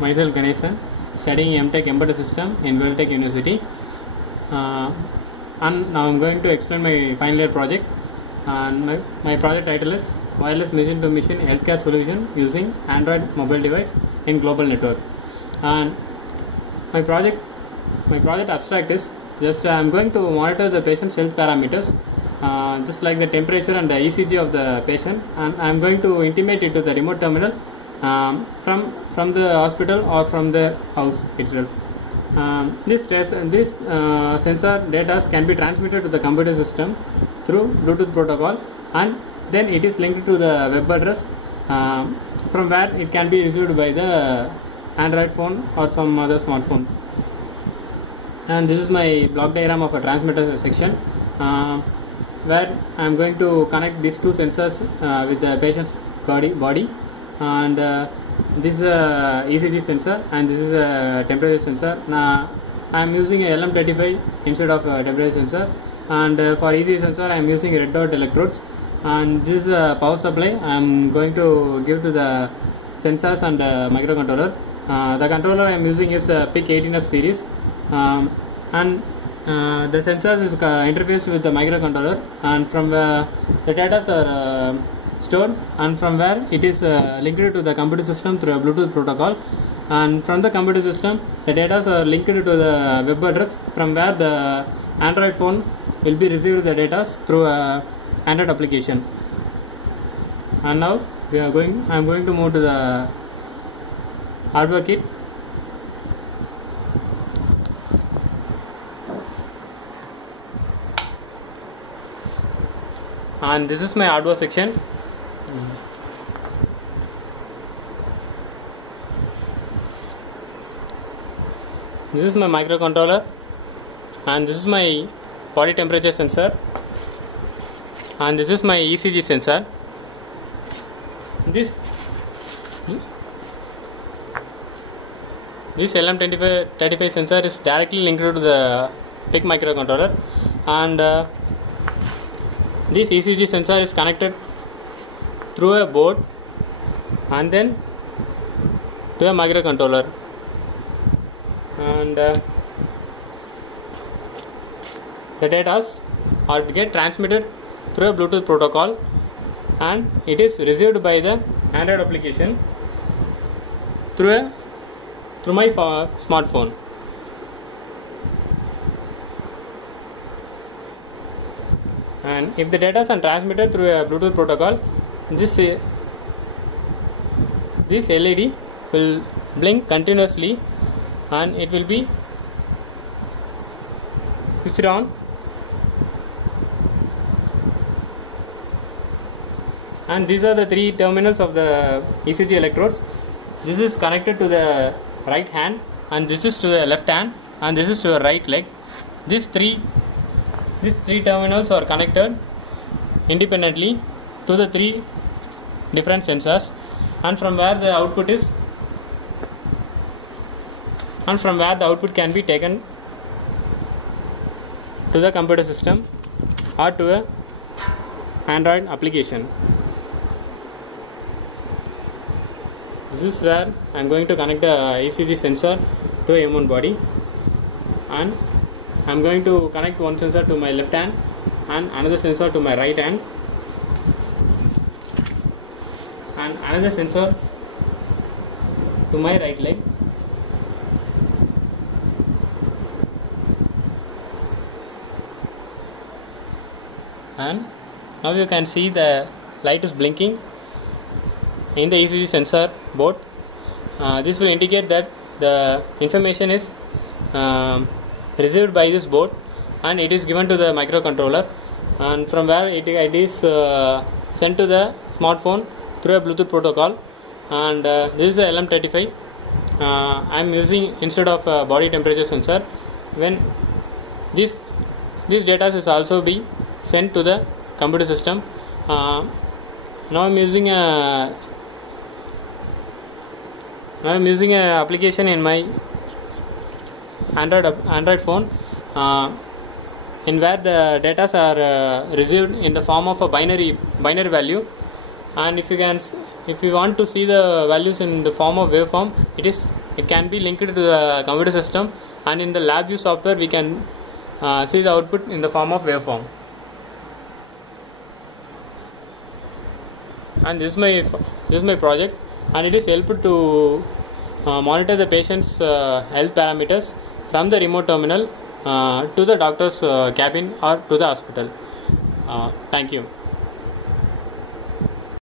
myself Ganesan, studying M.Tech Embedded System in WorldTech University. And now I'm going to explain my final year project. And my project title is Wireless Machine to Machine Healthcare Solution Using Android Mobile Device in Global Network. And my project abstract is just I'm going to monitor the patient's health parameters, just like the temperature and the ECG of the patient, and I'm going to intimate it to the remote terminal from the hospital or from the house itself. This sensor data can be transmitted to the computer system through Bluetooth protocol, and then it is linked to the web address from where it can be received by the Android phone or some other smartphone. And this is my block diagram of a transmitter section, where I am going to connect these two sensors with the patient's body, and this is a ECG sensor and this is a temperature sensor. Now I am using a LM35 instead of a temperature sensor, and for ECG sensor I am using red dot electrodes, and this is a power supply I am going to give to the sensors and microcontroller. The controller I am using is a PIC 18F series, and the sensors is interfaced with the microcontroller, and from the data are stored, and from where it is linked to the computer system through a Bluetooth protocol, and from the computer system the data are linked to the web address from where the Android phone will be received the data through a Android application. And now I am going to move to the hardware kit. And this is my hardware section. This is my microcontroller, and this is my body temperature sensor, and this is my ECG sensor. This LM35 sensor is directly linked to the PIC microcontroller, and this ECG sensor is connected through a board and then to a microcontroller, and the data are get transmitted through a Bluetooth protocol, and it is received by the Android application through my smartphone. And if the data are transmitted through a Bluetooth protocol, this LED will blink continuously, and it will be switched on, and these are the three terminals of the ECG electrodes. This is connected to the right hand, and this is to the left hand, and this is to the right leg. These three terminals are connected independently to the three different sensors, and from where the output can be taken to the computer system or to a Android application. This is where I am going to connect the ECG sensor to a human body, and I am going to connect one sensor to my left hand and another sensor to my right hand, and another sensor to my right leg. And now you can see the light is blinking in the ECG sensor board. This will indicate that the information is received by this board, and it is given to the microcontroller, and from where it is sent to the smartphone through a Bluetooth protocol. And this is a LM35 I am using instead of a body temperature sensor. When this data is also be sent to the computer system. Now I am using a application in my Android phone, in where the data are received in the form of a binary value, and if you want to see the values in the form of waveform, it is it can be linked to the computer system, and in the LabVIEW software we can see the output in the form of waveform. And this is my project, and it is helpful to monitor the patient's health parameters from the remote terminal to the doctor's cabin or to the hospital. Thank you.